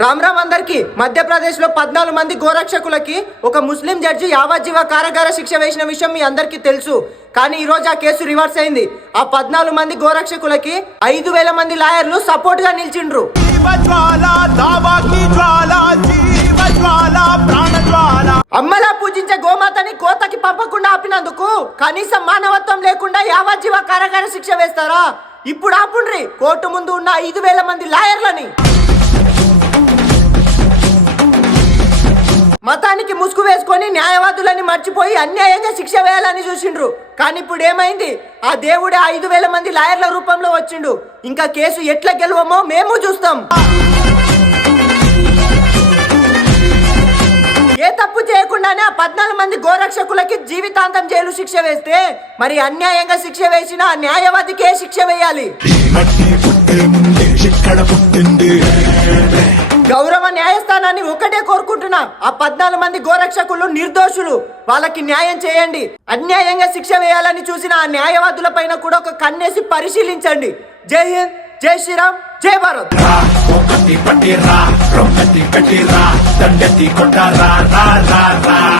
రామ్ రామ్ అందరికి. మధ్యప్రదేశ్ లో 14 మంది గోరక్షకులకి ఒక ముస్లిం జడ్జి యావజ్జీవ కారాగార శిక్ష వేసిన విషయం మీ అందరికీ తెలుసు. కానీ ఈ రోజు ఆ కేసు రివర్స్ అయింది. ఆ 14 మంది గోరక్షకులకి 5,000 మంది లాయర్లు సపోర్ట్ గా నిలిచిండ్రు. అమ్మలా పూజించే గోమాతని కోతకి పంపకుండా ఆపినందుకు కనీసం మానవత్వం లేకుండా యావజ్జీవ కారాగార శిక్ష వేస్తారా? ఇప్పుడు ఆపుండ్రి కోర్టు ముందు ఉన్న 5,000 మంది లాయర్లని. మతానికి ముసుగు వేసుకొని న్యాయవాదులని మర్చిపోయి అన్యాయంగా శిక్ష వేయాలని చూసిండ్రు. కానీ ఇప్పుడు ఏమైంది? ఆ దేవుడే 5,000 మంది లాయర్ల రూపంలో వచ్చిండు. ఇంకా కేసు ఎట్లా గెలవమో మేము చూస్తాం. ఏ తప్పు చేయకుండానే ఆ 14 మంది గోరక్షకులకి జీవితాంతం జైలు శిక్ష వేస్తే మరి అన్యాయంగా శిక్ష వేసిన ఆ న్యాయవాదికి ఏ శిక్ష వేయాలి? గౌరవ న్యాయస్థానాన్ని ఒకటే కోరుకుంటున్నా, ఆ 14 మంది గోరక్షకులు నిర్దోషులు, వాళ్ళకి న్యాయం చేయండి. అన్యాయంగా శిక్ష వేయాలని చూసిన ఆ న్యాయవాదుల పైన కూడా ఒక కన్నేసి పరిశీలించండి. జై హింద్, జై శ్రీరామ్, జై భారత్.